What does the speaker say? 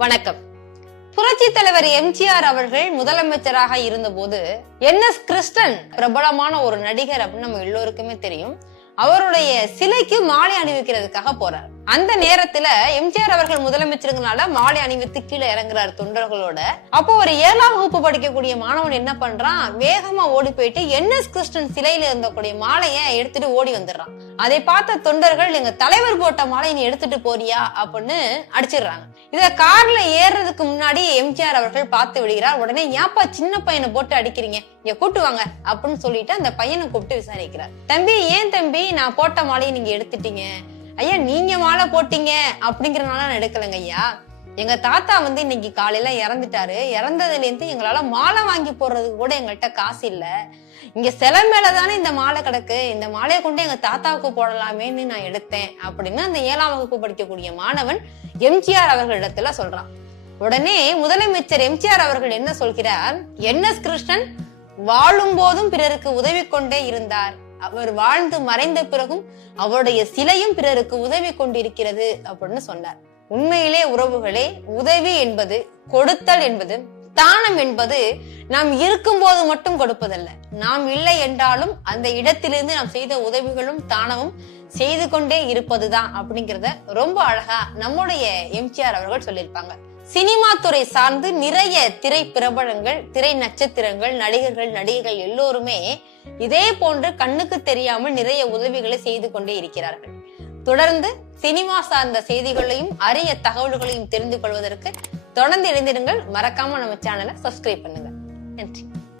வணக்கம். புரட்சி தலைவர் எம்ஜிஆர் அவர்கள் முதலமைச்சராக இருந்தபோது என்எஸ் கிருஷ்ணன் பிரபலமான ஒரு நடிகர் அப்படின்னு நம்ம எல்லோருக்குமே தெரியும். அவருடைய சிலைக்கு மாலை அணிவிக்கிறதுக்காக போறார். அந்த நேரத்துல எம்ஜிஆர் அவர்கள் முதலமைச்சருங்கனால மாலை அணிவித்து கீழே இறங்குறாரு தொண்டர்களோட. அப்போ ஒரு 7ஆம் வகுப்பு படிக்கக்கூடிய மாணவன் என்ன பண்றான், வேகமா ஓடி போயிட்டு என்எஸ் கிருஷ்ணன் சிலையில இருந்தக்கூடிய மாலையை எடுத்துட்டு ஓடி வந்துடுறான். அதை பார்த்த தொண்டர்கள், எங்க தலைவர் போட்ட மாலை நீ எடுத்துட்டு போறியா அப்படின்னு அடிச்சிடுறாங்க. இத கார்ல ஏறுறதுக்கு முன்னாடி எம்ஜிஆர் அவர்கள் பார்த்து விடுகிறார். உடனே ஏப்பா சின்ன பையனை போட்டு அடிக்கிறீங்க, இங்க கூட்டு வாங்க அப்படின்னு சொல்லிட்டு அந்த பையனை கூப்பிட்டு விசாரிக்கிறார். தம்பி, ஏன் தம்பி நான் போட்ட மாலையை நீங்க எடுத்துட்டீங்க? ஐயா, நீங்க மாலை போட்டீங்க அப்படிங்கறதுனால நான் எடுக்கலங்க ஐயா. எங்க தாத்தா இன்னைக்கு காலையில இறந்துட்டாரு. இறந்ததுல இருந்து எங்களால மாலை வாங்கி போடுறதுக்கு கூட எங்கள்கிட்ட காசு இல்ல. இங்க சிலை மேலதானே இந்த மாலை கிடக்கு, இந்த மாலையை கொண்டு எங்க தாத்தாவுக்கு போடலாமேன்னு நான் எடுத்தேன் அப்படின்னு அந்த 7ஆம் வகுப்பு படிக்கக்கூடிய மாணவன் எம்ஜிஆர் அவர்களிடத்துல சொல்றான். உடனே முதலமைச்சர் எம்ஜிஆர் அவர்கள் என்ன சொல்கிறார், என்எஸ் கிருஷ்ணன் வாழும் போதும் பிறருக்கு உதவி கொண்டே இருந்தார். அவர் வாழ்ந்து மறைந்த பிறகும் அவருடைய சிலையும் பிறருக்கு உதவி கொண்டிருக்கிறது அப்படின்னு சொன்னார். உண்மையிலே உறவுகளே, உதவி என்பது, கொடுத்தல் என்பது, தானம் என்பது நாம் இருக்கும் போது மட்டும் கொடுப்பதல்ல. நாம் இல்லை என்றாலும் அந்த இடத்திலிருந்து நாம் செய்த உதவிகளும் தானமும் செய்து கொண்டே இருப்பதுதான் அப்படிங்கறத ரொம்ப அழகா நம்முடைய எம்ஜிஆர் அவர்கள் சொல்லியிருப்பாங்க. சினிமா துறை சார்ந்து நிறைய திரை பிரபலங்கள், திரை நட்சத்திரங்கள், நடிகர்கள், நடிகைகள் எல்லோருமே இதே போன்று கண்ணுக்கு தெரியாமல் நிறைய உதவிகளை செய்து கொண்டே இருக்கிறார்கள். தொடர்ந்து சினிமா சார்ந்த செய்திகளையும் அரிய தகவல்களையும் தெரிந்து கொள்வதற்கு தொடர்ந்து இணைந்திருங்கள். மறக்காம நம்ம சேனலை சப்ஸ்கிரைப் பண்ணுங்க. நன்றி.